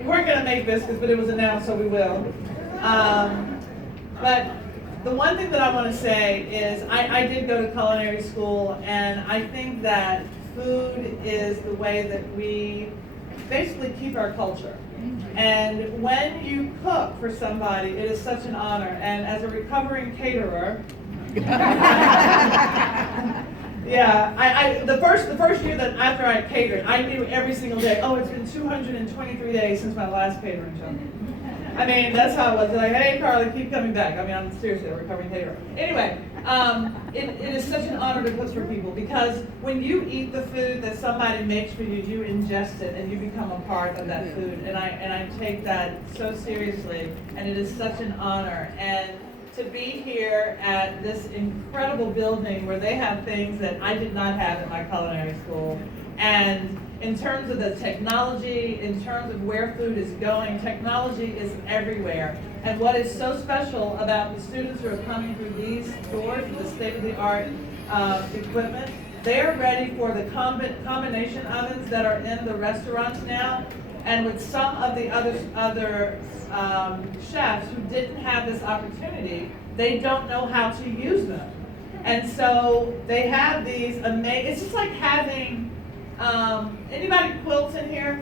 We weren't going to make biscuits, but it was announced, so we will. But the one thing that I want to say is I did go to culinary school, and I think that food is the way that we basically keep our culture. And when you cook for somebody, it is such an honor. And as a recovering caterer, yeah, the first year that after I catered, I knew every single day, oh, it's been 223 days since my last catering show. I mean, that's how it was. Like, hey, Carla, keep coming back. I mean, I'm seriously a recovering caterer. Anyway, it is such an honor to cook for people, because when you eat the food that somebody makes for you, you ingest it and you become a part of that food. And I take that so seriously, and it is such an honor. And to be here at this incredible building where they have things that I did not have at my culinary school, and in terms of the technology, in terms of where food is going, technology is everywhere. And what is so special about the students who are coming through these doors with the state-of-the-art equipment, they are ready for the combination ovens that are in the restaurants now. And with some of the other chefs who didn't have this opportunity, they don't know how to use them. And so they have these amazing, it's just like having, anybody quilts in here?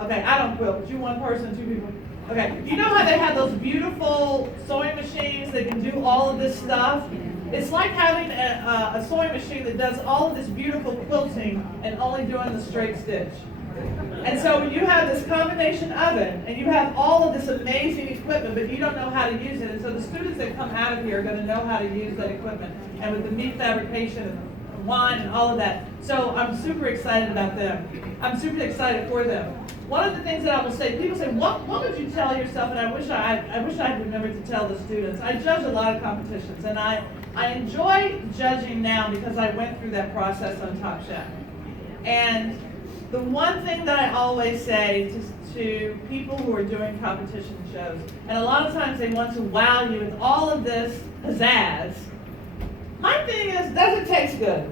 Okay, I don't quilt, but you one person, two people. Okay, you know how they have those beautiful sewing machines that can do all of this stuff? It's like having a sewing machine that does all of this beautiful quilting and only doing the straight stitch. And so when you have this combination oven and you have all of this amazing equipment, but you don't know how to use it, and so the students that come out of here are going to know how to use that equipment, and with the meat fabrication and wine and all of that. So I'm super excited about them. I'm super excited for them. One of the things that I will say, people say, what would you tell yourself? And I wish I had remembered to tell the students. I judge a lot of competitions, and I enjoy judging now because I went through that process on Top Chef. And the one thing that I always say to people who are doing competition shows, and a lot of times they want to wow you with all of this pizzazz, my thing is, does it taste good?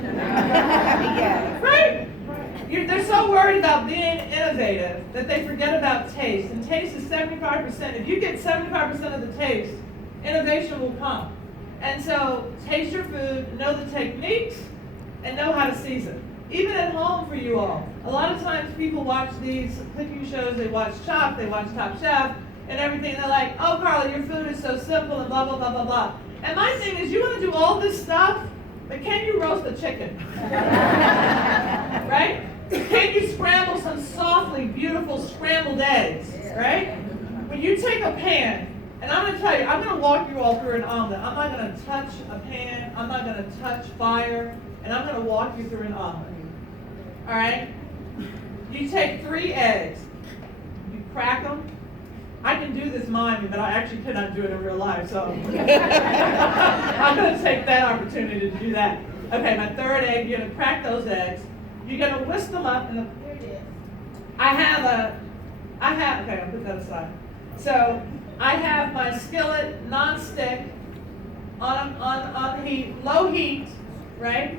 Yeah. Right? They're so worried about being innovative that they forget about taste. And taste is 75%. If you get 75% of the taste, innovation will come. And so taste your food, know the techniques, and know how to season. Even at home for you all. A lot of times people watch these cooking shows, they watch Chopped, they watch Top Chef, and everything. They're like, oh, Carla, your food is so simple, and blah, blah, blah, blah, blah. And my thing is, you want to do all this stuff, but can you roast a chicken? Right? Can you scramble some softly beautiful scrambled eggs? Right? When you take a pan, and I'm going to tell you, I'm going to walk you all through an omelet. I'm not going to touch a pan, I'm not going to touch fire, and I'm going to walk you through an omelet. All right? You take 3 eggs, you crack them. I can do this miming, but I actually cannot do it in real life, so I'm going to take that opportunity to do that. Okay, my 3rd egg, you're going to crack those eggs. You're going to whisk them up, and okay, I'll put that aside. So I have my skillet non-stick on heat, low heat, right?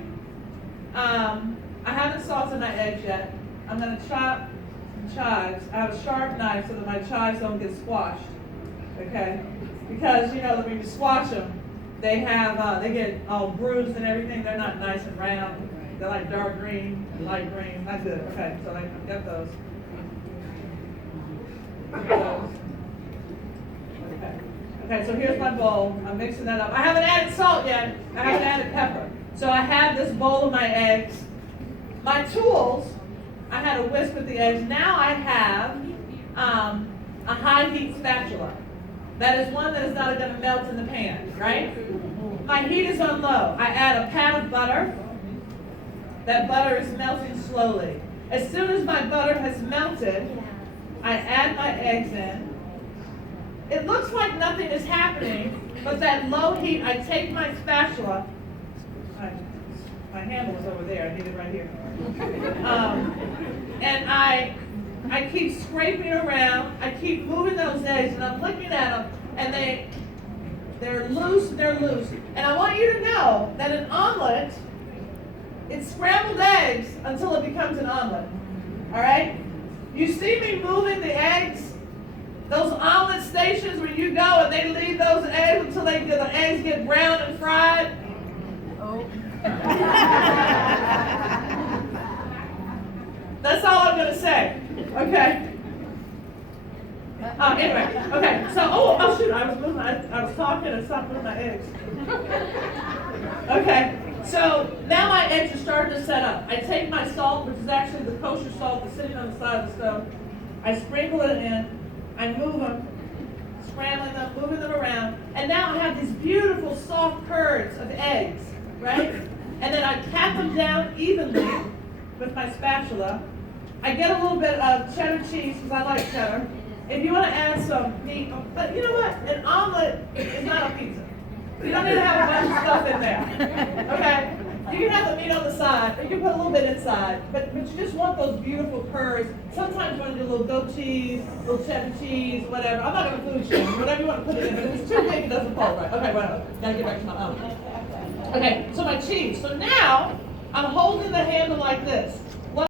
I haven't salted my eggs yet. I'm going to chop chives. I have a sharp knife so that my chives don't get squashed, okay? Because, you know, when you squash them, they get all bruised and everything. They're not nice and round. They're like dark green, light green. Not good. Okay, so I've got those. Okay, so here's my bowl. I'm mixing that up. I haven't added salt yet. I haven't added pepper. So I have this bowl of my eggs. My tools, I had a whisk with the eggs. Now I have a high heat spatula. That is one that is not going to melt in the pan, right? My heat is on low. I add a pat of butter. That butter is melting slowly. As soon as my butter has melted, I add my eggs in. It looks like nothing is happening, but that low heat, I take my spatula. My handle is over there. I need it right here. And I keep scraping around. I keep moving those eggs, and I'm looking at them, and they're loose. And I want you to know that an omelet, it's scrambled eggs until it becomes an omelet. All right? You see me moving the eggs? Those omelet stations where you go and they leave those eggs until the eggs get brown and fried? Oh. That's all I'm going to say. Okay. Anyway, okay. So, oh shoot, I was talking and stopped moving my eggs. Okay. So now my eggs are starting to set up. I take my salt, which is actually the kosher salt that's sitting on the side of the stove. I sprinkle it in. I move them, scrambling them, moving them around. And now I have these beautiful soft curds of eggs, right? And then I pat them down evenly with my spatula. I get a little bit of cheddar cheese because I like cheddar. If you want to add some meat, but you know what? An omelet is not a pizza. You don't need to have a bunch of stuff in there, okay? You can have the meat on the side, or you can put a little bit inside, but you just want those beautiful curds. Sometimes you want to do a little goat cheese, a little cheddar cheese, whatever. I'm not going to food shame, whatever you want to put it in, but if it's too big, it doesn't fall right. Okay, whatever. Gotta get back to my omelet. Okay, so my cheese. So now, I'm holding the handle like this.